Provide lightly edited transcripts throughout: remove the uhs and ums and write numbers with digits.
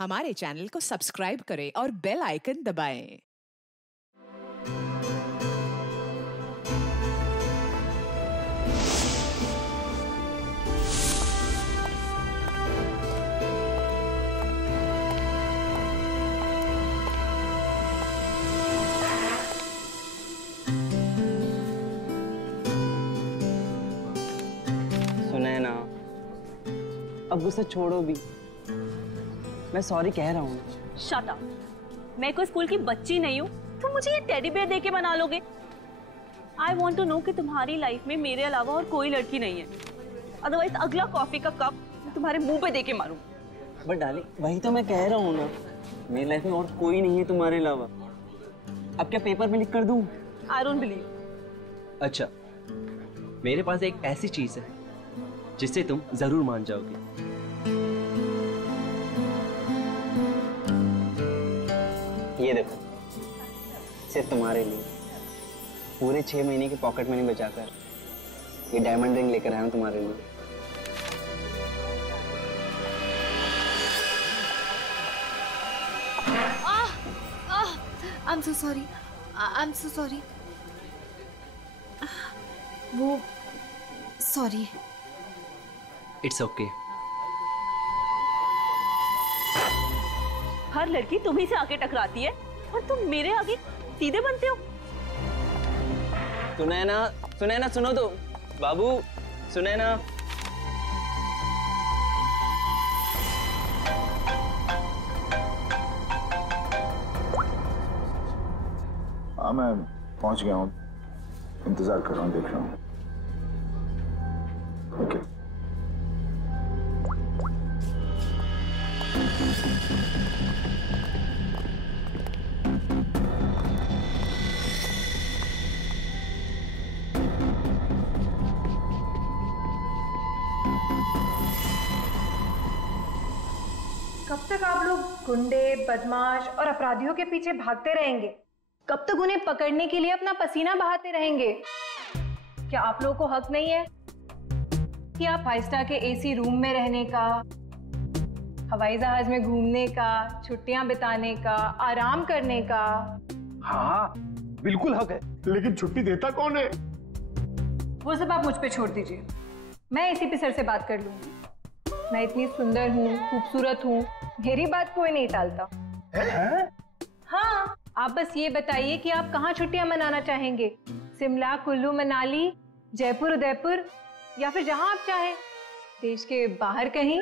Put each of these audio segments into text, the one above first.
हमारे चैनल को सब्सक्राइब करें और बेल आइकन दबाएं। सुनैना, अब गुस्सा छोड़ो भी। मैं सॉरी कह रहा हूँ। Shut up. मैं कोई स्कूल की बच्ची नहीं हूँ, तुम मुझे ये टेडी बेयर देके मना लोगे? आई वॉन्ट टू नो कि तुम्हारी लाइफ में मेरे अलावा और कोई लड़की नहीं है, अदरवाइज अगला कॉफी का कप मैं तुम्हारे मुंह पे देके मारूं। बट डार्लिंग, वही तो मैं कह रहा हूँ ना, मेरी लाइफ में और कोई नहीं है तुम्हारे अलावा। अब क्या पेपर में लिख कर दूँ? I don't believe. अच्छा, मेरे पास एक ऐसी चीज है जिससे तुम जरूर मान जाओगे। ये देखो, सिर्फ तुम्हारे लिए पूरे 6 महीने की पॉकेट मनी बचाकर ये डायमंड रिंग लेकर आया हूं तुम्हारे लिए। I'm so sorry. I'm so sorry. वो सॉरी। It's okay. हर लड़की तुम्ही से आके टकराती है और तुम मेरे आगे सीधे बनते हो। सुनैना, सुनैना सुनो तो। बाबू, सुनैना। हाँ, मैं पहुंच गया हूँ, इंतजार कर रहा हूँ, देख रहा हूँ। ओके। कब तक आप लोग गुंडे, बदमाश और अपराधियों के पीछे भागते रहेंगे? कब तक उन्हें पकड़ने के लिए अपना पसीना बहाते रहेंगे? क्या आप लोगों को हक नहीं है कि आप 5 स्टार के एसी रूम में रहने का, हवाई जहाज में घूमने का, छुट्टियां बिताने का, आराम करने का? हाँ, बिल्कुल हक है, लेकिन छुट्टी देता कौन है? वो सब आप मुझ पे छोड़ दीजिए, मैं इसी पे सर से बात कर लूंगी। मैं इतनी सुंदर हूँ, खूबसूरत हूँ, मेरी बात कोई नहीं टालता। हाँ, आप बस ये बताइए कि आप कहाँ छुट्टियां मनाना चाहेंगे? शिमला, कुल्लू, मनाली, जयपुर, उदयपुर, या फिर जहां आप चाहें, देश के बाहर कहीं?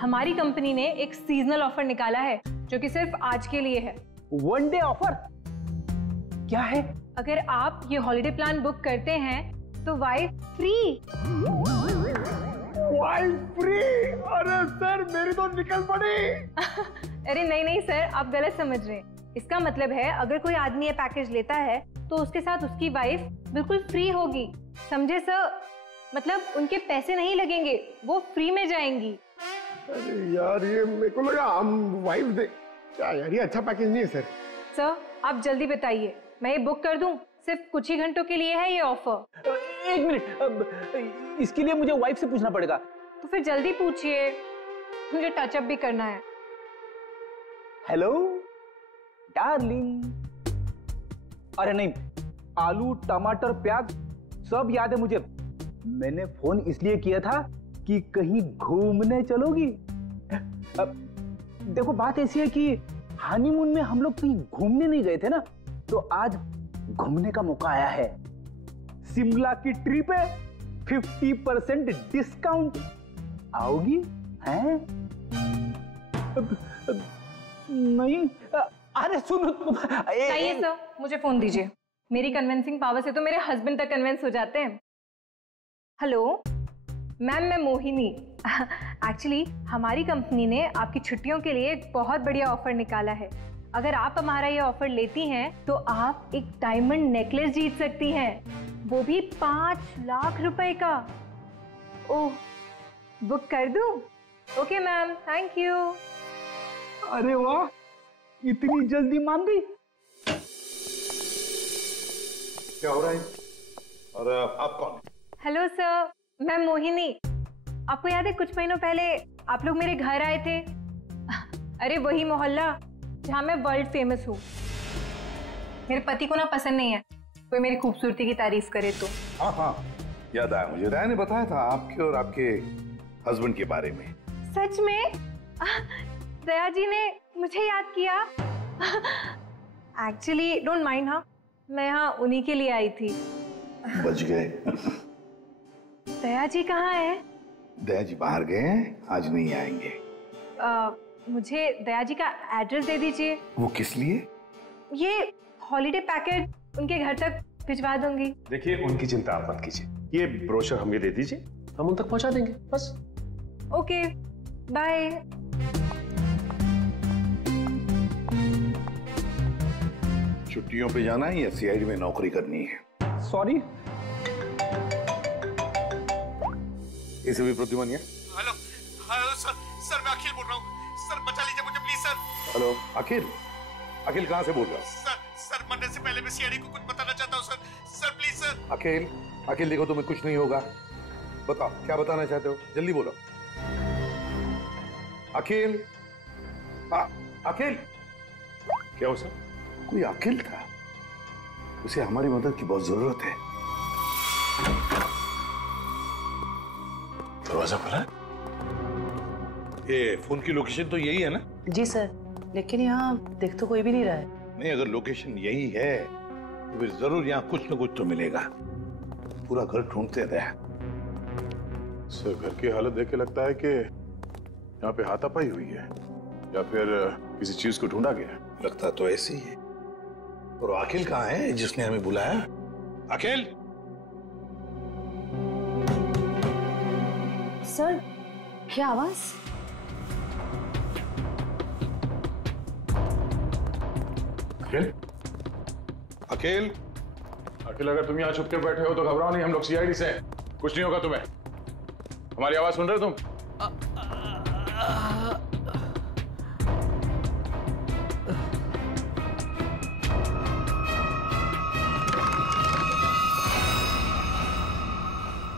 हमारी कंपनी ने एक सीजनल ऑफर निकाला है जो कि सिर्फ आज के लिए है। One day offer? क्या है? अगर आप ये हॉलिडे प्लान बुक करते हैं तो वाइफ फ्री। Wife free? अरे सर, मेरी तो निकल पड़ी। अरे नहीं नहीं सर, आप गलत समझ रहे हैं। इसका मतलब है अगर कोई आदमी ये पैकेज लेता है तो उसके साथ उसकी वाइफ बिल्कुल फ्री होगी, समझे सर? मतलब उनके पैसे नहीं लगेंगे, वो फ्री में जाएंगी। अरे यार, ये मेरे को लगा हम वाइफ दे। क्या यार, ये अच्छा पैकेज नहीं है सर। सर आप जल्दी बताइए, मैं ये बुक कर दूं? सिर्फ कुछ ही घंटों के लिए है ये ऑफर। 1 मिनट, इसके लिए मुझे वाइफ से पूछना पड़ेगा। तो फिर जल्दी पूछिए, मुझे टचअप भी करना है। Hello darling. अरे नहीं, आलू, टमाटर, प्याज सब याद है मुझे। मैंने फोन इसलिए किया था कि कहीं घूमने चलोगी? देखो, बात ऐसी है कि हनीमून में हम लोग कहीं घूमने नहीं गए थे ना, तो आज घूमने का मौका आया है। शिमला की ट्रिप है, 50% डिस्काउंट। आओगी? हैं? नहीं, अरे सुनो। चाहिए सर, मुझे फोन दीजिए। मेरी कन्विंसिंग पावर से तो मेरे हस्बैंड तक कन्विंस हो जाते हैं। हेलो मैम, मैं मोहिनी। एक्चुअली हमारी कंपनी ने आपकी छुट्टियों के लिए एक बहुत बढ़िया ऑफर निकाला है। अगर आप हमारा ये ऑफर लेती हैं तो आप एक डायमंड नेकलेस जीत सकती हैं, वो भी 5 लाख रुपए का। ओह, बुक कर दूं? Okay ma'am, thank you. अरे वाह, इतनी जल्दी मान गई। क्या हो रहा है? और आप कौन? हेलो सर, मैं मोहिनी। आपको याद है कुछ महीनों पहले आप लोग मेरे घर आए थे अरे वही मोहल्ला जहाँ मैं वर्ल्ड फेमस हूँ। मेरे पति को ना पसंद नहीं है कोई मेरी खूबसूरती की तारीफ करे तो। हाँ हाँ, याद आया मुझे, राय ने बताया था आपके और आपके हस्बैंड के बारे में। सच में? दया जी ने मुझे याद किया। एक्चुअली डोंट माइंड, हाँ मैं यहाँ उन्हीं के लिए आई थी। बच गए। दया जी कहाँ है? दया जी बाहर गए हैं, आज नहीं आएंगे। मुझे दया जी का एड्रेस दे दीजिए। वो किस लिए? ये हॉलीडे पैकेट उनके घर तक भिजवा दूंगी। देखिए उनकी चिंता आप मत कीजिए, ये ब्रोशर हमें दे दीजिए, हम उन तक पहुंचा देंगे बस। Okay bye. छुट्टियों पे जाना है या सीआईडी में नौकरी करनी है? सॉरी। इसे भी प्रतिमानिया। हेलो हेलो सर, सर मैं अखिल बोल रहा हूँ सर, बचा लीजिए मुझे प्लीज सर। हेलो अखिल, अखिल कहाँ से बोल रहा है? सर मरने से पहले मैं सीआईडी को कुछ बताना चाहता हूँ सर, सर प्लीज सर। अखिल, अखिल देखो तुम्हें कुछ नहीं होगा, बताओ क्या बताना चाहते हो, जल्दी बोलो। अखिल, अखिल। क्या हो सर? कोई अखिल था, उसे हमारी मदद की बहुत जरूरत है। दरवाजा खुला है? ये फोन की लोकेशन तो यही है ना? जी सर, लेकिन यहाँ देख तो कोई भी नहीं रहा है। नहीं, अगर लोकेशन यही है तो फिर जरूर यहाँ कुछ न कुछ तो मिलेगा। पूरा घर ढूंढते रहे। सर घर की हालत देख के लगता है कि यहाँ पे हाथापाई हुई है या फिर किसी चीज को ढूंढा गया है। लगता तो ऐसे ही है। और अखिल कहाँ है जिसने हमें बुलाया? अखिल? सर क्या आवाज? अखिल? अखिल? अखिल अगर तुम यहाँ छुप के बैठे हो तो घबराओ नहीं, हम लोग सीआईडी से हैं, कुछ नहीं होगा तुम्हें। हमारी आवाज सुन रहे हो तुम?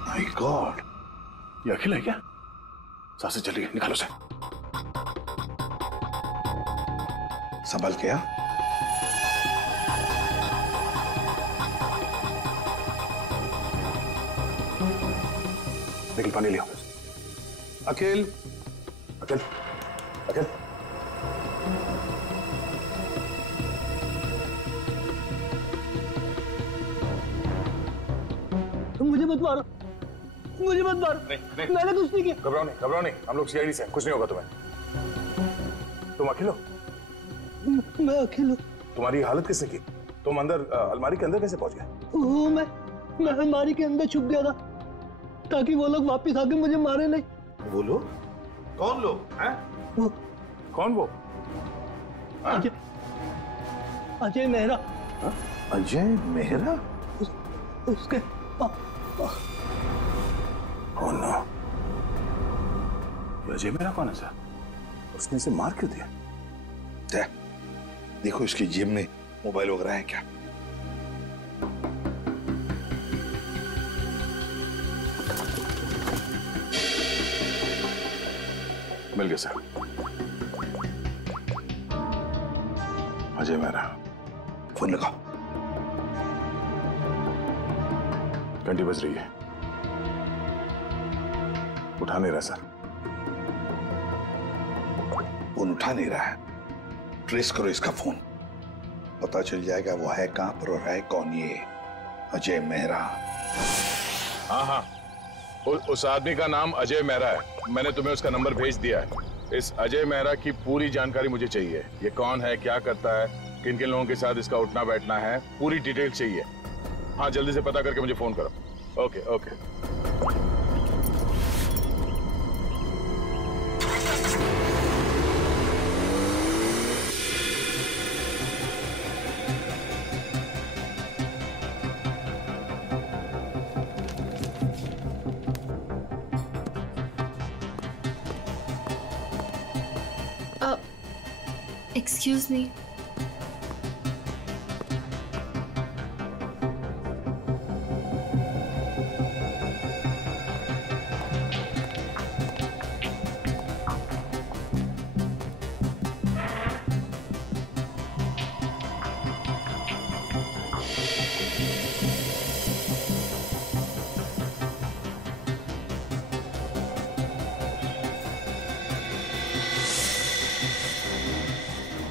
माय गॉड, ये अखिल है क्या? सांसें चली गई, निकालो से। संभल के। निकल, पानी लियो। अखिल, अखिल, अखिल। मुझे मत मारो, मुझे मत मारो। नहीं, मैंने कुछ नहीं किया। घबराओ नहीं, घबराओ नहीं, हम लोग सीआईडी से हैं, कुछ नहीं होगा तुम्हें। तुम अखिल हो? मैं अखिल हूँ। तुम्हारी हालत किसने की? तुम अंदर अलमारी के अंदर कैसे पहुंच गए? वो मैं अलमारी के अंदर छुप गया था ताकि वो लोग वापस आके मुझे मारे नहीं। वो लोग? कौन लोग हैं? वो कौन वो? अजय, अजय मेहरा। अजय मेहरा? उसके कौन ना? अजय मेहरा कौन है सर? उसने इसे मार क्यों दिया? देखो इसकी जेब में मोबाइल वगैरह है क्या? मिल गया सर। अजय मेहरा। फोन लगाओ। घंटी बज रही है, उठा नहीं रहा सर। फोन उठा नहीं रहा है, ट्रेस करो इसका फोन, पता चल जाएगा वो है कहां पर और है कौन ये अजय मेहरा। हाँ हाँ, उस आदमी का नाम अजय मेहरा है, मैंने तुम्हें उसका नंबर भेज दिया है। इस अजय मेहरा की पूरी जानकारी मुझे चाहिए। ये कौन है, क्या करता है, किन किन लोगों के साथ इसका उठना बैठना है, पूरी डिटेल चाहिए। हाँ जल्दी से पता करके मुझे फोन करो। Okay okay. Excuse me.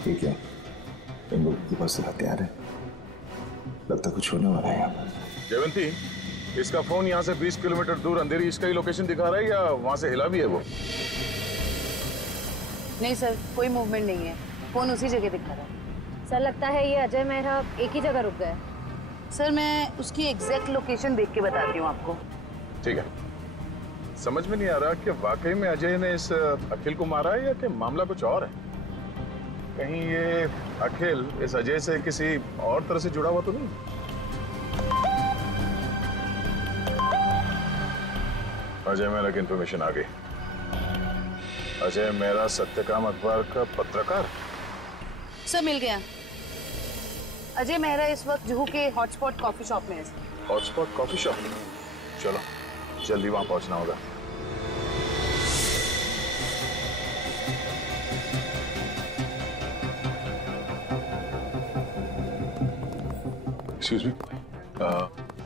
ठीक है, इन लोगों के पास हथियार है, लगता कुछ होने वाला है यहाँ पर। जयवंती, इसका फोन यहाँ से 20 किलोमीटर दूर अंधेरी इसका ही लोकेशन दिखा रहा है या वहाँ से हिला भी है वो? नहीं सर, कोई मूवमेंट नहीं है, फोन उसी जगह दिखा रहा है। सर लगता है ये अजय मेहरा एक ही जगह रुक गए। सर मैं उसकी एग्जैक्ट लोकेशन देख के बताती हूँ आपको। ठीक है, समझ में नहीं आ रहा कि वाकई में अजय ने इस अखिल को मारा है या कि मामला कुछ और है। कहीं ये अखिल इस अजय से किसी और तरह से जुड़ा हुआ तो नहीं? अजय मेहरा की इंफॉर्मेशन आ गई। अजय मेहरा सत्यकाम अखबार का पत्रकार। सर मिल गया। अजय मेहरा इस वक्त जुहू के हॉटस्पॉट कॉफी शॉप में है। Hotspot coffee shop? चलो जल्दी वहां पहुंचना होगा। Excuse me,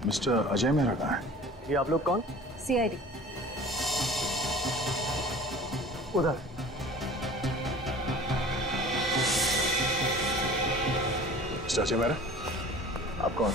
mister Ajay Mehra कहाँ है? ये आप लोग कौन? CID। उधर। मिस्टर अजय मेहरा, आप कौन?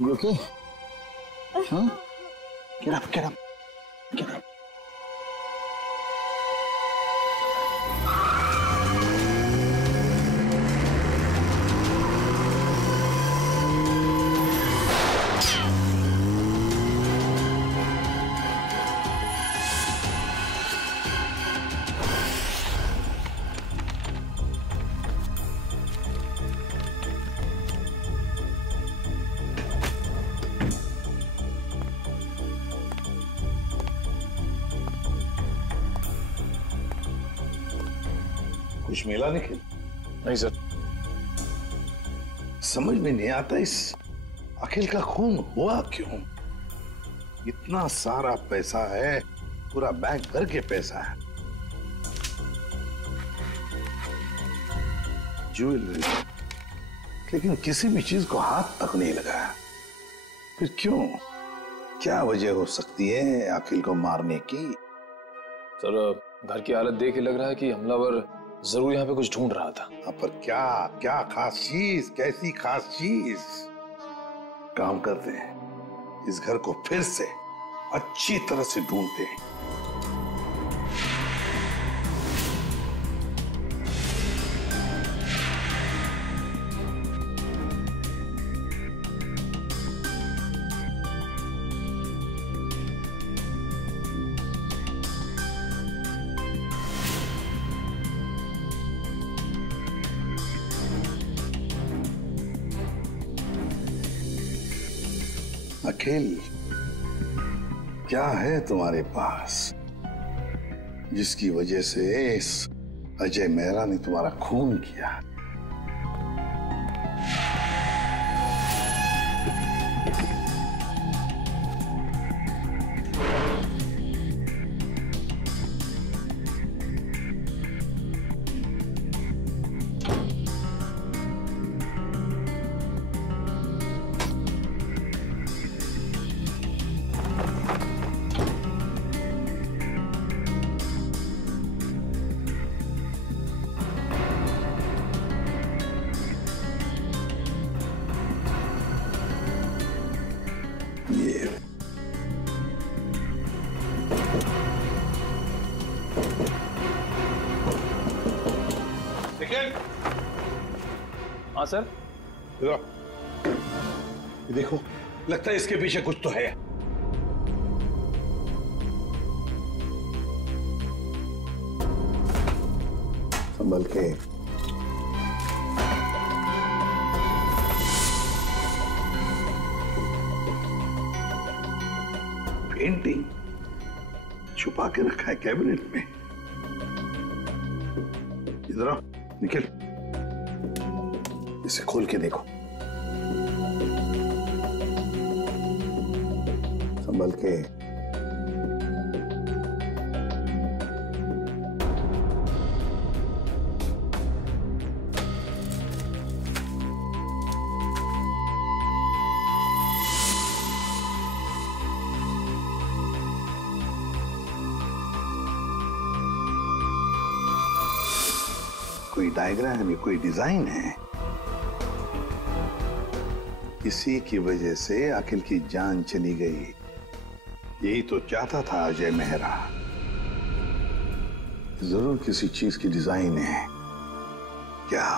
You okay? Huh? Get up, get up, get up. कुछ मिला निखिल? नहीं सर। समझ में नहीं आता इस अखिल का खून हुआ क्यों? इतना सारा पैसा है, पूरा बैंक भर के पैसा है, ज्वेलरी, लेकिन किसी भी चीज को हाथ तक नहीं लगाया। फिर क्यों? क्या वजह हो सकती है अखिल को मारने की? सर घर की हालत देख के लग रहा है कि हमलावर जरूर यहाँ पे कुछ ढूंढ रहा था। पर क्या क्या खास चीज, कैसी खास चीज? काम करते हैं, इस घर को फिर से अच्छी तरह से ढूंढते हैं। अखिल, क्या है तुम्हारे पास जिसकी वजह से इस अजय मेहरा ने तुम्हारा खून किया? हाँ सर। देखो, लगता है इसके पीछे कुछ तो है। संभल के। पेंटिंग छुपा के रखा है कैबिनेट में। इधर आओ, निखिल, इसे खोल के देखो। संभल के। कोई डायग्राम है, कोई डिजाइन है। इसी की वजह से अखिल की जान चली गई। यही तो चाहता था अजय मेहरा। जरूर किसी चीज की डिजाइन है। क्या?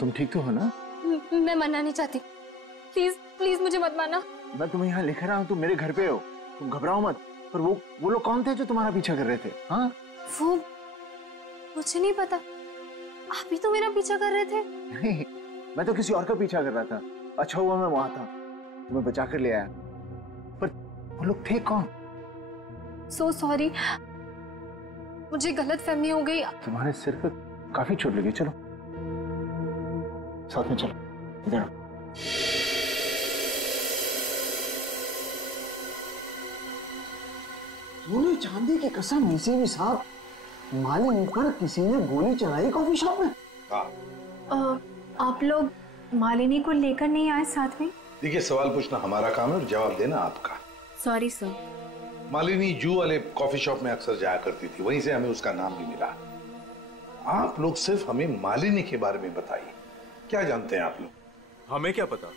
तुम ठीक तो हो ना? मैं मरना नहीं चाहती, प्लीज प्लीज मुझे मत मारना। मैं तुम्हें यहाँ लिख रहा हूँ, तुम मेरे घर पे हो, तुम घबराओ मत। पर वो लोग कौन थे जो तुम्हारा पीछा कर रहे थे? हाँ, वो मुझे नहीं पता। आप ही तो मेरा पीछा कर रहे थे। नहीं, मैं तो किसी और का पीछा कर रहा था। अच्छा हुआ मैं वहां था, तुम्हें बचा कर ले आया। पर वो लोग थे कौन? सो सॉरी, मुझे गलत फहमी हो गई। तुम्हारे सिर पर काफी चोट लगी। चलो साथ में चलो। इधर आओ। सोने चांदी की कसम, नसीबी साहब, मालिनी पर किसी ने गोली चलाई कॉफी शॉप में। आप लोग मालिनी को लेकर नहीं आए साथ में? देखिए, सवाल पूछना हमारा काम है और जवाब देना आपका। Sorry sir. मालिनी जू वाले कॉफी शॉप में अक्सर जाया करती थी, वहीं से हमें उसका नाम भी मिला। आप लोग सिर्फ हमें मालिनी के बारे में बताइए, क्या जानते हैं आप लोग? हमें क्या पता,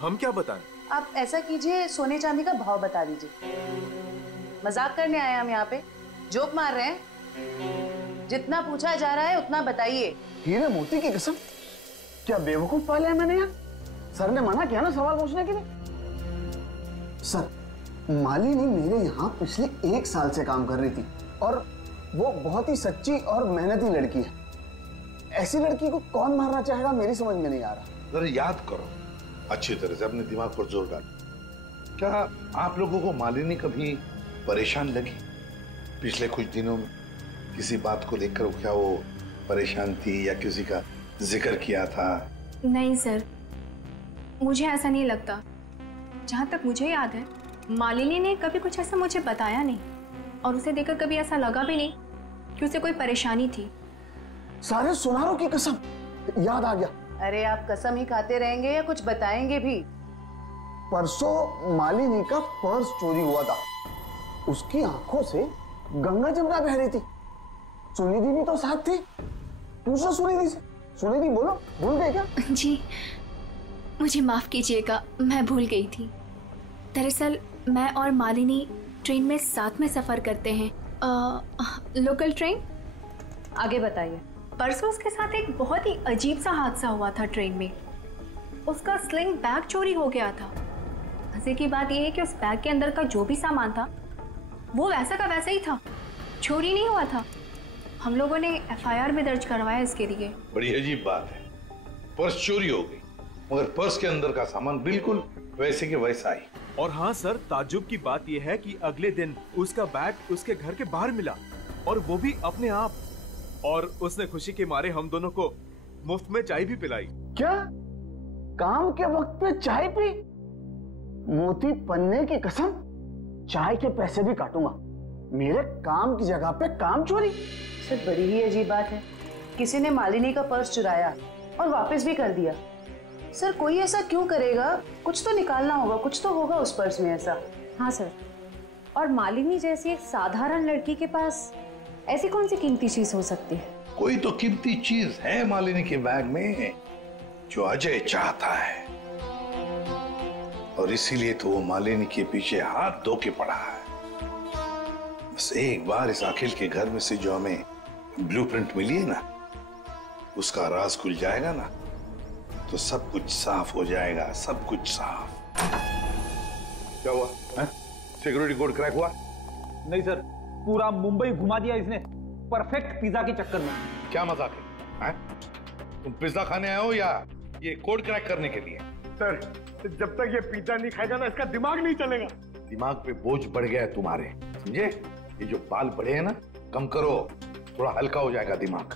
हम क्या बताएं? आप ऐसा कीजिए, सोने चांदी का भाव बता दीजिए। मजाक करने आए हम यहाँ पे, जोक मार रहे हैं? जितना पूछा जा रहा है उतना बताइए। हीरे मोती की कसम, क्या बेवकूफ पाले हैं मैंने यार। सर ने मना किया ना सवाल पूछने के लिए। सर, मालिनी मेरे यहाँ पिछले 1 साल से काम कर रही थी और वो बहुत ही सच्ची और मेहनती लड़की है। ऐसी लड़की को कौन मारना चाहेगा, मेरी समझ में नहीं आ रहा। जरा याद करो अच्छी तरह से, अपने दिमाग पर जोर डालो। क्या आप लोगों को मालिनी कभी परेशान लगी पिछले कुछ दिनों में? किसी बात को लेकर क्या वो परेशान थी या किसी का जिक्र किया था? नहीं सर, मुझे ऐसा नहीं लगता। जहाँ तक मुझे याद है, मालिनी ने कभी कुछ ऐसा मुझे बताया नहीं और उसे देखकर कभी ऐसा लगा भी नहीं कि उसे कोई परेशानी थी। सारे सुनारों की कसम, याद आ गया। अरे आप कसम ही खाते रहेंगे या कुछ बताएंगे भी? परसों मालिनी का पर्स चोरी हुआ था। उसकी आंखों से गंगा जमुना बह रही थी। सुनिधि भी तो साथ थी। पूछो सुनिधि से। सुनिधि बोलो, भूल गए क्या? जी मुझे माफ कीजिएगा, मैं भूल गई थी। दरअसल मैं और मालिनी ट्रेन में साथ में सफर करते हैं, लोकल ट्रेन। आगे बताइए। परसों उसके साथ एक बहुत ही अजीब सा हादसा हुआ था ट्रेन में। उसका स्लिंग बैग चोरी हो गया था। मजे की बात यह है कि उस बैग के अंदर का जो भी सामान था वो वैसा का वैसा ही था, चोरी नहीं हुआ था। हम लोगों ने FIR भी दर्ज करवाया इसके लिए। बड़ी अजीब बात है, पर्स चोरी हो गई मगर पर्स के अंदर का सामान बिल्कुल वैसे के वैसा ही। और हाँ सर, ताज्जुब की बात यह है कि अगले दिन उसका बैग उसके घर के बाहर मिला और वो भी अपने आप। और उसने खुशी के मारे हम दोनों को मुफ्त में चाय भी पिलाई। क्या? काम के वक्त पे चाय पी? मोती पन्ने की कसम, चाय के पैसे भी काटूंगा। मेरे काम की जगह पे काम चोरी? सर बड़ी ही अजीब बात है, किसी ने मालिनी का पर्स चुराया और वापस भी कर दिया। सर कोई ऐसा क्यों करेगा? कुछ तो निकालना होगा, कुछ तो होगा उस पर्स में ऐसा। हाँ सर, और मालिनी जैसी एक साधारण लड़की के पास ऐसी कौन सी कीमती चीज हो सकती है? कोई तो कीमती चीज है मालिनी के बैग में जो अजय चाहता है, और इसीलिए तो वो मालिनी के पीछे हाथ धो के पड़ा है। बस एक बार इस अखिल के घर में से जो हमें ब्लूप्रिंट मिली है ना, उसका राज खुल जाएगा ना, तो सब कुछ साफ हो जाएगा, सब कुछ साफ। क्या हुआ? सिक्योरिटी कोड क्रैक हुआ? नहीं सर, पूरा मुंबई घुमा दिया इसने परफेक्ट पिज्जा के चक्कर में। क्या मजाक है? तुम पिज्जा खाने आए हो या ये कोड क्रैक करने के लिए? सर जब तक ये पिज्जा नहीं खाएगा ना, इसका दिमाग नहीं चलेगा। दिमाग पे बोझ बढ़ गया है तुम्हारे, समझे? ये जो बाल बढ़े हैं ना, कम करो, थोड़ा हल्का हो जाएगा दिमाग।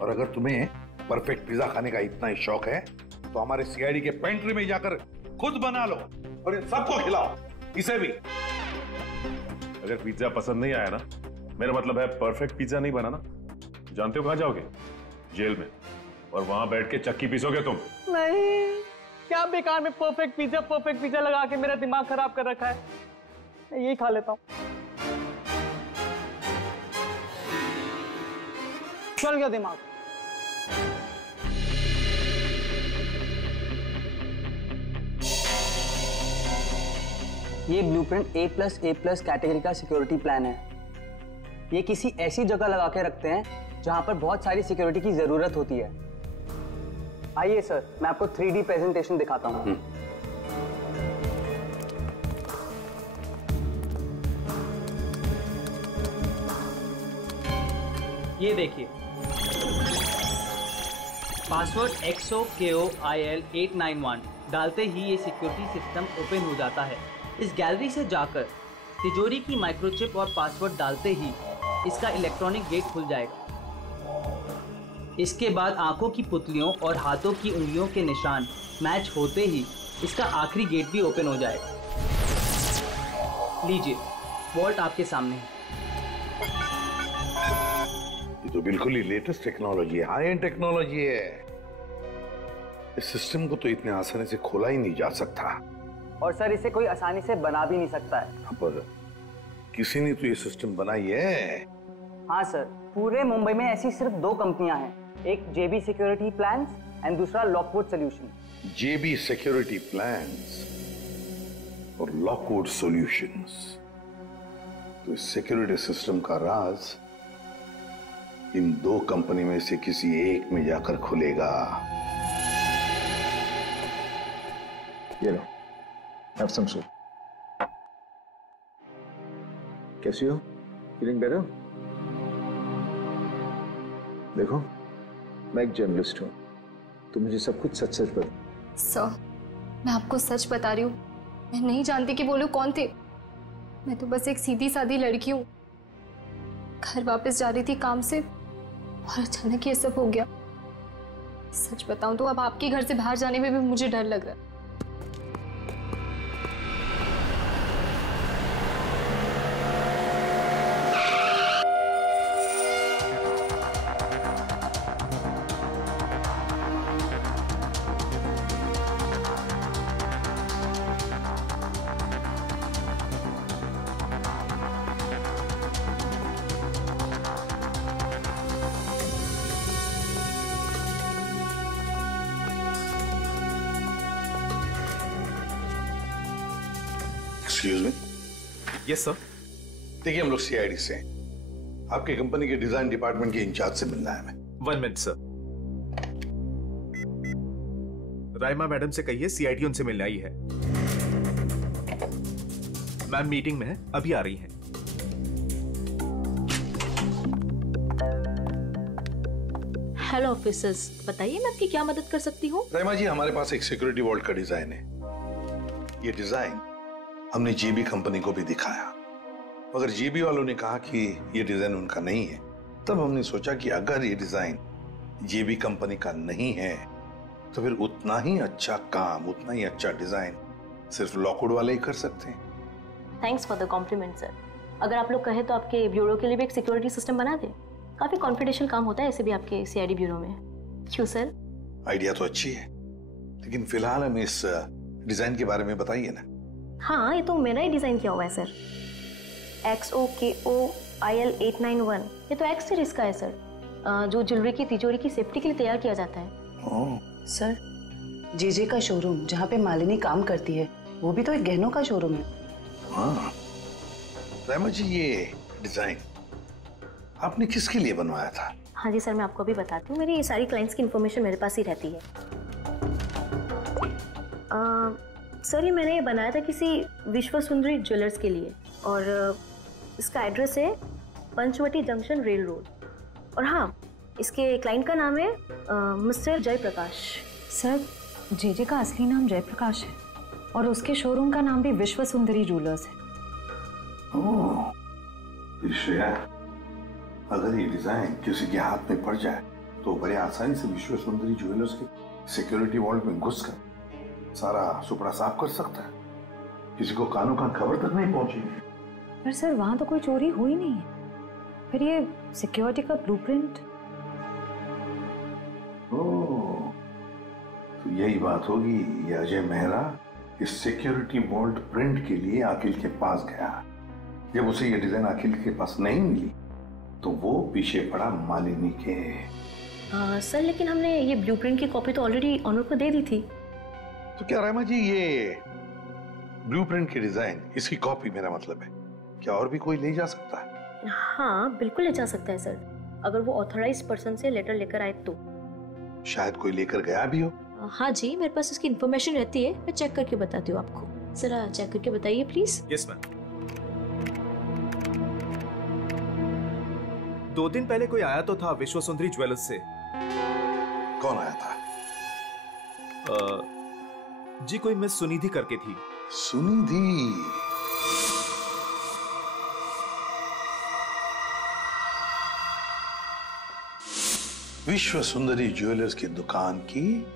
और अगर तुम्हें परफेक्ट पिज्जा खाने का इतना ही शौक है तो हमारे सीआईडी के पेंट्री में जाकर खुद बना लो और इन सबको खिलाओ, इसे भी। अगर पिज्जा पसंद नहीं आया ना, मेरा मतलब है परफेक्ट पिज्जा नहीं बना ना, जानते हो कहां जाओगे? जेल में, और वहां बैठ के चक्की पीसोगे तुम। नहीं, क्या बेकार में परफेक्ट पिज्जा लगा के मेरा दिमाग खराब कर रखा है। मैं यही खा लेता हूँ। चल गया दिमाग। ये ब्लूप्रिंट A+A+ कैटेगरी का सिक्योरिटी प्लान है। ये किसी ऐसी जगह लगा के रखते हैं जहां पर बहुत सारी सिक्योरिटी की जरूरत होती है। आइए सर, मैं आपको 3D प्रेजेंटेशन दिखाता हूं। ये देखिए, पासवर्ड XOKOIL891 डालते ही ये सिक्योरिटी सिस्टम ओपन हो जाता है। इस गैलरी से जाकर तिजोरी की माइक्रोचिप और पासवर्ड डालते ही इसका इलेक्ट्रॉनिक गेट खुल जाएगा। इसके बाद आंखों की पुतलियों और हाथों की उंगलियों के निशान मैच होते ही इसका आखिरी गेट भी ओपन हो जाएगा। लीजिए, वॉल्ट आपके सामने है। ये तो बिल्कुल ही लेटेस्ट टेक्नोलॉजी है, हाई एंड टेक्नोलॉजी है। इस सिस्टम को तो इतने आसानी से खोला ही नहीं जा सकता। और सर, इसे कोई आसानी से बना भी नहीं सकता है। पर किसी ने तो ये सिस्टम बनाई है। हाँ सर, पूरे मुंबई में ऐसी सिर्फ 2 कंपनियां हैं, एक JB सिक्योरिटी प्लान्स एंड दूसरा Lockwood solution. JB security plans और लॉकवुड सॉल्यूशंस। तो इस सिक्योरिटी सिस्टम का राज इन 2 कंपनी में से किसी एक में जाकर खुलेगा। ये लो, have some soup. कैसी हो? Feeling better? देखो, मैं एक जर्नलिस्ट हूँ, तो मुझे सब कुछ सच सच बता। सर, मैं आपको सच बता रही हूँ, मैं नहीं जानती कि वो लोग कौन थे। मैं तो बस एक सीधी सादी लड़की हूँ, घर वापस जा रही थी काम से और अचानक ये सब हो गया। सच बताऊं तो अब आपके घर से बाहर जाने में भी मुझे डर लग रहा है। Excuse me. Yes sir. देखिए, हम लोग CID से हैं। आपकी कंपनी के डिजाइन डिपार्टमेंट के इंचार्ज से मिलना है हमें। 1 मिनट सर। राइमा मैडम से कहिए CID उनसे मिलने आई है। मैम मीटिंग में है, अभी आ रही हैं। हेलो ऑफिसर्स, बताइए मैं आपकी क्या मदद कर सकती हूँ? राइमा जी, हमारे पास एक सिक्योरिटी वॉल्ट का डिजाइन है। ये डिजाइन हमने JB कंपनी को भी दिखाया, मगर JB वालों ने कहा कि ये डिजाइन उनका नहीं है। तब हमने सोचा कि अगर ये डिजाइन JB कंपनी का नहीं है तो फिर उतना ही अच्छा काम, उतना ही अच्छा डिजाइन सिर्फ लॉकवुड वाले ही कर सकते हैं। Thanks for the compliment sir. अगर आप लोग कहें तो आपके ब्यूरो के लिए भी एक सिक्योरिटी सिस्टम बना दें। काफी कॉन्फिडेंशियल काम होता है ऐसे भी आपके CID ब्यूरो में। क्यों सर? आइडिया तो अच्छी है, लेकिन फिलहाल हमें इस डिजाइन के बारे में बताइए ना। हाँ, ये तो मैंने ही डिजाइन किया हुआ है सर। XOKOIL891 ये तो एक्स सीरीज का है सर, जो ज्वेलरी की तिजोरी की सेफ्टी के लिए तैयार किया जाता है। सर, जेजे का शोरूम जहाँ पे मालिनी काम करती है वो भी तो एक गहनों का शोरूम है। हाँ रहमा जी, ये डिजाइन आपने किसके लिए बनवाया था? हाँ जी सर, मैं आपको अभी बताती हूँ। मेरी ये सारी क्लाइंट्स की इन्फॉर्मेशन मेरे पास ही रहती है। सर, ये मैंने बनाया था किसी विश्व सुंदरी ज्वेलर्स के लिए, और इसका एड्रेस है पंचवटी जंक्शन रेल रोड। और हाँ, इसके क्लाइंट का नाम है मिस्टर जयप्रकाश। सर, जेजे का असली नाम जयप्रकाश है और उसके शोरूम का नाम भी विश्व सुंदरी ज्वेलर्स है। ओह, श्रेया, अगर ये डिजाइन किसी के हाथ में पड़ जाए तो बड़े आसानी से विश्व सुंदरी ज्वेलर्स के सिक्योरिटी वॉल्ट में घुसकर सारा सुपड़ा साफ कर सकता है। किसी को कानों कान खबर तक नहीं पहुंचेगी। पर सर, वहां तो कोई चोरी हुई नहीं है। फिर ये सिक्योरिटी का ब्लूप्रिंट। ओह, तो यही बात होगी। ये अजय मेहरा इस सिक्योरिटी वॉल्ट प्रिंट के लिए अखिल के पास गया। जब उसे ये डिजाइन अखिल के पास नहीं मिली तो वो पीछे पड़ा मालिनी के। सर, लेकिन हमने ये ब्लूप्रिंट की कॉपी तो ऑलरेडी ऑनर को दे दी थी। तो क्या रहमा जी, ये ब्लूप्रिंट की डिजाइन, इसकी कॉपी मेरा मतलब है, क्या और भी कोई ले जा सकता है? हाँ, बिल्कुल ले जा सकता है सर, अगर वो ऑथराइज्ड पर्सन से लेटर लेकर आए तो। शायद कोई लेकर गया भी हो। हाँ जी, मेरे पास उसकी इन्फॉर्मेशन रहती है, मैं चेक करके बताती हूँ आपको। जरा चेक करके बताइए प्लीज। Yes ma'am. 2 दिन पहले कोई आया तो था विश्व सुंदरी ज्वेलर्स से। कौन आया था? जी, कोई मिस सुनिधि करके थी। सुनिधि? विश्व सुंदरी ज्वेलर्स की दुकान की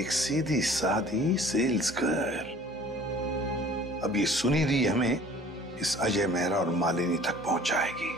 एक सीधी सादी सेल्स गर्ल। अब ये सुनिधि हमें इस अजय मेहरा और मालिनी तक पहुंचाएगी।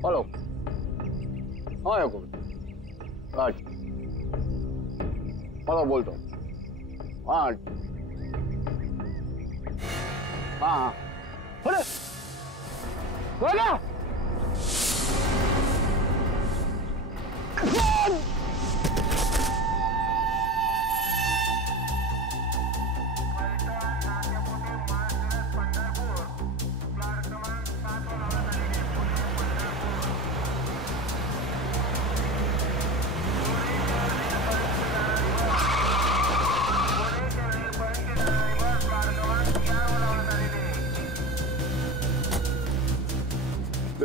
हेलो, हाँ याकूब, आज हेलो बोलता हूँ। हाँ हाँ, अरे बोला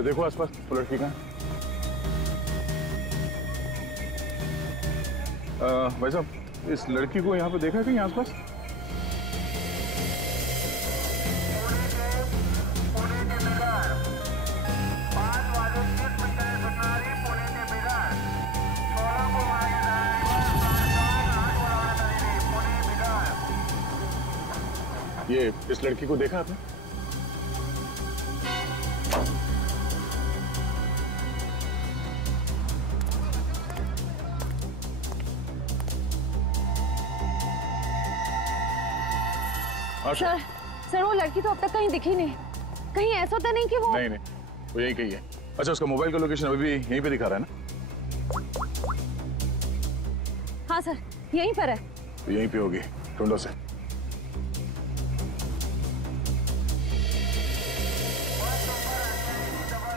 देखो आसपास वो लड़की कहाँ? भाई साहब, इस लड़की को यहाँ पे देखा है कहीं आसपास? ये इस लड़की को देखा आपने? सर, सर, वो लड़की तो अब तक कहीं दिखी नहीं। कहीं ऐसा तो नहीं कि वो नहीं, वो यही कही है। अच्छा, उसका मोबाइल का लोकेशन अभी भी यहीं पे दिखा रहा है ना? हाँ सर, यहीं पर है। तो यहीं पे होगी, ढूंढो से।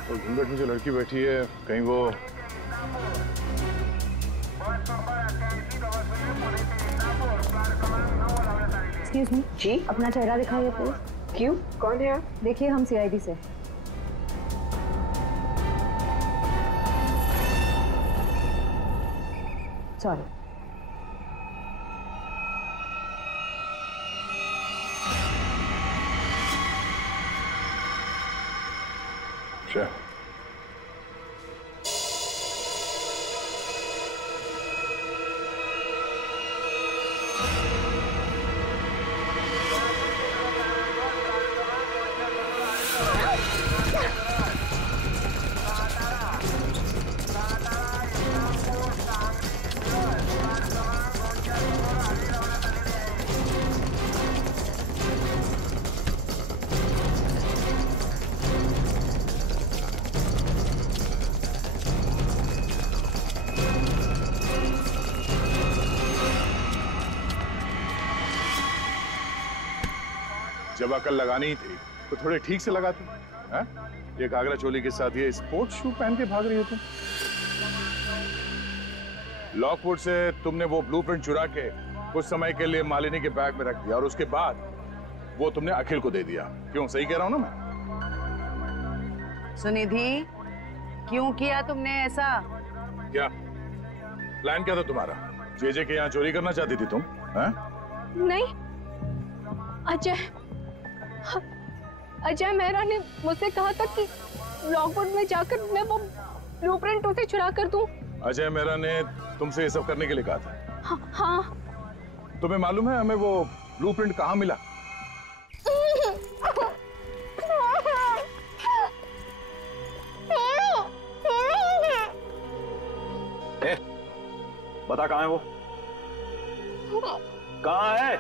तो घूंघट में जो लड़की बैठी है, कहीं वो एक्सक्यूज मी जी, अपना चेहरा दिखाइए प्लीज। क्यों, कौन है आप? देखिए, हम सीआईडी से। सॉरी। Sure. जब अकल लगानी ही थी तो थोड़े ठीक से लगाते हैं? ये घाघरा चोली के साथ ये स्पोर्ट्स शू पहन के भाग रही हो तुम। लॉकवुड से तुमने वो ब्लूप्रिंट चुरा के कुछ समय के लिए मालिनी के बैग में रख दिया और उसके बाद वो तुमने अखिल को दे दिया। क्यों, सही कह रहा हूं ना मैं? सुनिधि, क्यों किया तुमने ऐसा? क्या प्लान क्या था तुम्हारा? जेजे के यहाँ चोरी करना चाहती थी तुम? नहीं, अजय मेहरा ने मुझसे कहा था कि लॉकवुड में जाकर मैं वो ब्लूप्रिंट उसे चुरा कर दूं। अजय मेहरा ने तुमसे ये सब करने के लिए कहा था? हाँ। तुम्हें मालूम है हमें वो ब्लूप्रिंट कहाँ मिला? बता कहाँ है वो? कहाँ है?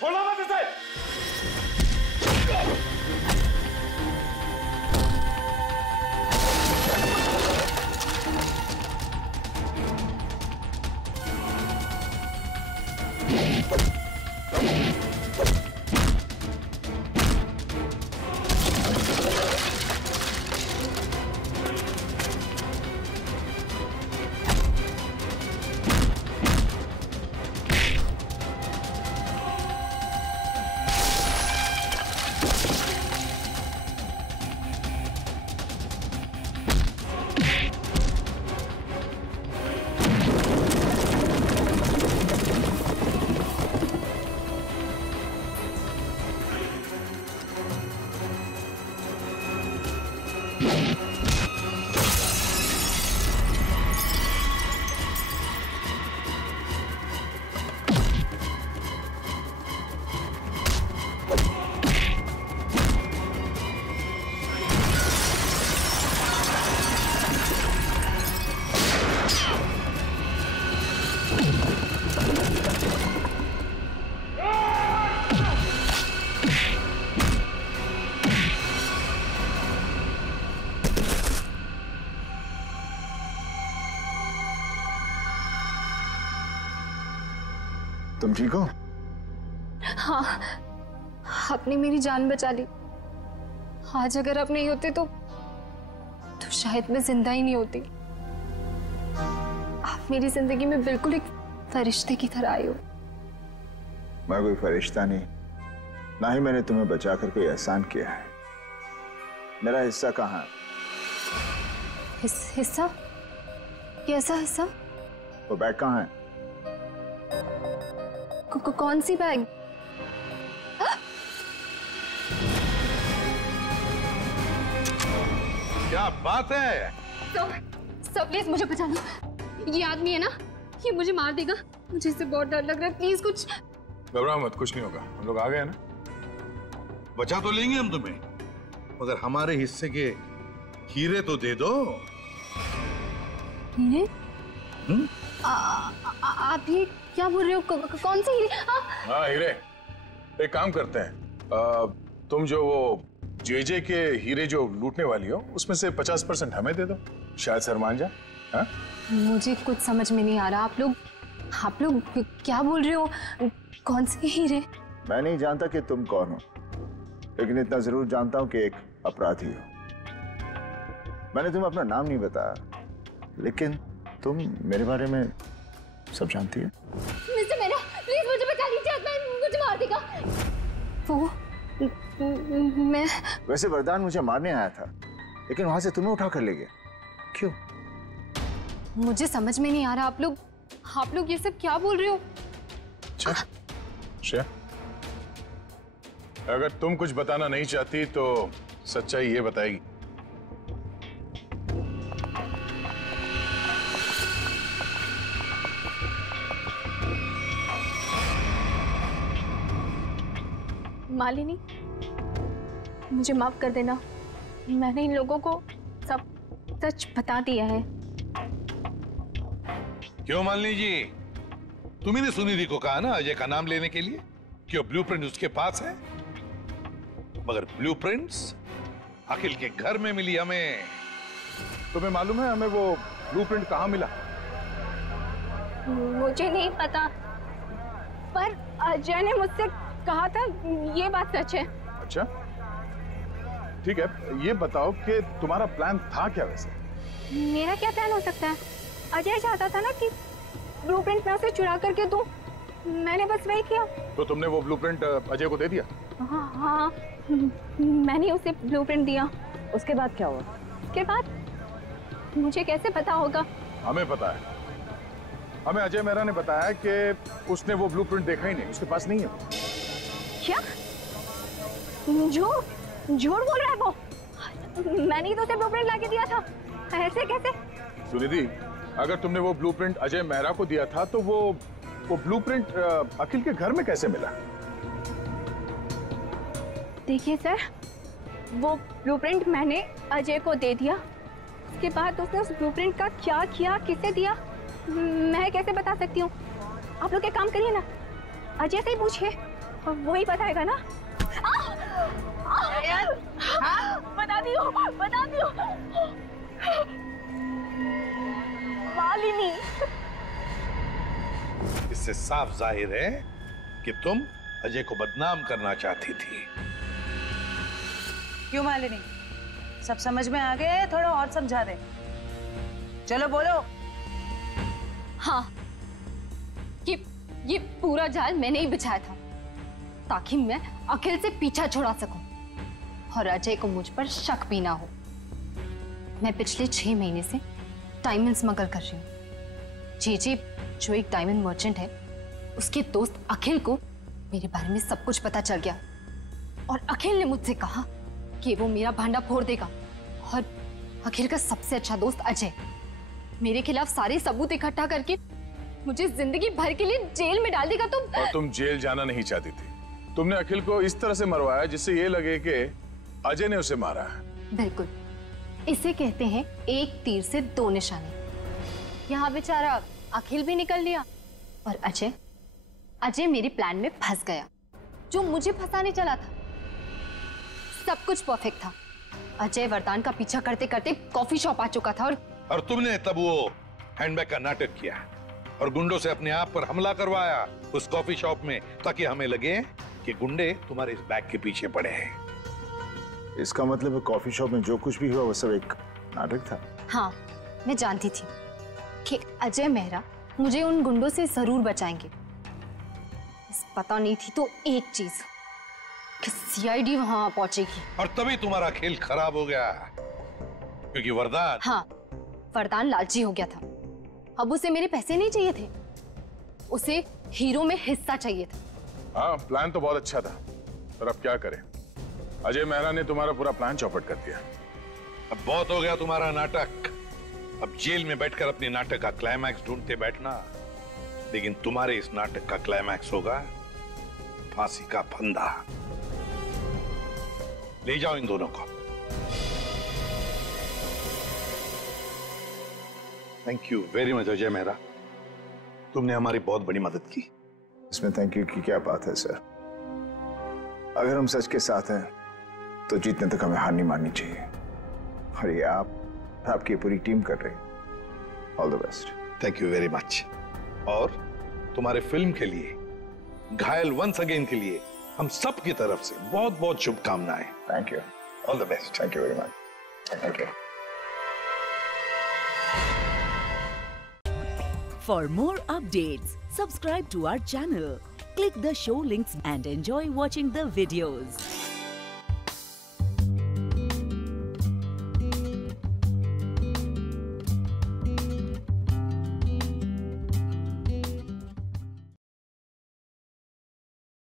छोड़ो मत इसे! तुम ठीक हो? हाँ, आपने मेरी जान बचा ली। आज अगर आप नहीं होते तो शायद मैं जिंदा ही नहीं होती। आप मेरी जिंदगी में बिल्कुल एक फरिश्ते की तरह आए हो। मैं कोई फरिश्ता नहीं, ना ही मैंने तुम्हें बचाकर कोई एहसान किया है। मेरा हिस्सा कहाँ है? हिस्सा? कैसा हिस्सा? वो बैग कहाँ है? कौन सी बैग? क्या बात है? सब प्लीज मुझे बचाना। ये आदमी है ना, ये मुझे मार देगा। मुझे इससे बहुत डर लग रहा है। प्लीज कुछ। घबराओ मत, कुछ नहीं होगा। हम लोग आ गए ना, बचा तो लेंगे हम तुम्हें, मगर हमारे हिस्से के हीरे तो दे दो। हीरे? आप ये क्या बोल रहे हो? कौन से हीरे? हाँ हीरे। एक काम करते हैं, तुम जो वो जेजे के हीरे जो लूटने वाली हो उसमें से 50% हमें दे दो, शायद सर मान जाए। हाँ? मुझे कुछ समझ में नहीं आ रहा। आप लोग क्या बोल रहे हो? कौन से हीरे? मैं नहीं जानता कि तुम कौन हो, लेकिन इतना जरूर जानता हूं कि एक अपराधी हो। मैंने तुम्हें अपना नाम नहीं बताया, लेकिन तुम मेरे बारे में सब जानती है। मिस्टर मेरा, प्लीज मुझे बचा लीजिए, मुझे मार देगा वो। मैं वैसे वरदान मुझे मारने आया था, लेकिन वहां से तुम्हें उठा कर ले गया। क्यों? मुझे समझ में नहीं आ रहा। आप लोग ये सब क्या बोल रहे हो? अच्छा, श्रेया, अगर तुम कुछ बताना नहीं चाहती तो सच्चाई ये बताएगी। मालिनी, मुझे माफ कर देना। मैंने इन लोगों को सब सच बता दिया है। क्यों मालिनी जी, तुम्ही ने सुनिधि को कहा ना अजय का नाम लेने के लिए, क्यों ब्लूप्रिंट उसके पास है? मगर ब्लूप्रिंट्स अखिल के घर में मिली हमें। तुम्हें मालूम है हमें वो ब्लूप्रिंट कहाँ मिला? मुझे नहीं पता, पर अजय ने मुझसे कहा था, ये बात सच है। अच्छा ठीक है, ये बताओ कि तुम्हारा प्लान था क्या वैसे? मेरा क्या प्लान हो सकता है? अजय चाहता था ना कि ब्लूप्रिंट मैं उसे चुरा करके दूं, मैंने बस वही किया। तो तुमने वो ब्लूप्रिंट अजय को दे दिया? हाँ, मैंने उसे ब्लूप्रिंट दिया। उसके बाद क्या हुआ? उसके बाद मुझे कैसे पता होगा? हमें पता है। हमें अजय मेहरा ने बताया कि उसने वो ब्लूप्रिंट देखा ही नहीं, उसके पास नहीं है। क्या? झूठ बोल रहा है वो? मैंने ही तो उसे ब्लूप्रिंट लाके दिया था। ऐसे कैसे? सुनिधि, अगर तुमने वो ब्लूप्रिंट अजय मेहरा को दिया था तो वो ब्लूप्रिंट अखिल के घर में कैसे मिला? देखिए सर, वो ब्लूप्रिंट मैंने अजय को दे दिया। उसके बाद उसने उस ब्लूप्रिंट का क्या किया, किसे दिया, मैं कैसे बता सकती हूँ? आप लोग एक काम करिए ना, अजय से ही पूछिए, वो ही बताएगा ना। बता दियो। मालिनी, इससे साफ जाहिर है कि तुम अजय को बदनाम करना चाहती थी। क्यों मालिनी, सब समझ में आ गया? थोड़ा और समझा दे। चलो बोलो। हाँ, ये पूरा जाल मैंने ही बिछाया था ताकि मैं अखिल से पीछा छुड़ा सकूं और अजय को मुझ पर शक भी ना हो। मैं पिछले 6 महीने से डायमंड स्मगल कर रही हूँ। जेजे, जो एक डायमंड मर्चेंट है, उसके दोस्त अखिल को मेरे बारे में सब कुछ पता चल गया और अखिल ने मुझसे कहा कि वो मेरा भांडा फोड़ देगा। और अखिल का सबसे अच्छा दोस्त अजय मेरे खिलाफ सारे सबूत इकट्ठा करके मुझे जिंदगी भर के लिए जेल में डाल देगा। और तुम जेल जाना नहीं चाहती थी। तुमने अखिल को इस तरह से मरवाया जिससे ये लगे कि अजय ने उसे मारा है। बिल्कुल, इसे कहते हैं एक तीर से 2 निशाने। यहाँ बेचारा अखिल भी निकल लिया और अजय मेरे प्लान में फंस गया, जो मुझे फंसाने चला था। सब कुछ परफेक्ट था। अजय वरदान का पीछा करते करते कॉफी शॉप आ चुका था और तुमने तब वो हैंडबैग का नाटक किया और गुंडों से अपने आप पर हमला करवाया उस कॉफी शॉप में, ताकि हमें लगे कि गुंडे तुम्हारे इस बैग के पीछे पड़े हैं। इसका मतलब कॉफी शॉप में जो कुछ भी हुआ वो सब एक नाटक था। हाँ, मैं जानती थी कि अजय मेहरा मुझे उन गुंडों से जरूर बचाएंगे। बस पता नहीं थी तो एक चीज कि सीआईडी वहां पहुंचेगी। और तभी तुम्हारा खेल खराब हो गया, क्योंकि वरदान। हाँ, वरदान लालची हो गया था। अब उसे मेरे पैसे नहीं चाहिए थे, उसे हीरो में हिस्सा चाहिए था। हाँ, प्लान तो बहुत अच्छा था, पर अब क्या करें? अजय मेहरा ने तुम्हारा पूरा प्लान चौपट कर दिया। अब बहुत हो गया तुम्हारा नाटक। अब जेल में बैठकर अपने नाटक का क्लाइमैक्स ढूंढते बैठना, लेकिन तुम्हारे इस नाटक का क्लाइमैक्स होगा फांसी का फंदा। ले जाओ इन दोनों को। Thank you very much Ajay Mehra, तुमने हमारी बहुत बड़ी मदद की। इसमें थैंक यू की क्या बात है सर? अगर हम सच के साथ हैं तो जीतने तक हमें हार नहीं माननी चाहिए, और ये आपकी पूरी टीम कर रही है। All the best. Thank you very much. और तुम्हारे फिल्म के लिए, घायल वंस अगेन के लिए हम सब की तरफ से बहुत बहुत शुभकामनाएं। Thank you. All the best. Thank you very much. Thank you. For more updates, subscribe to our channel, click the show links and enjoy watching the videos.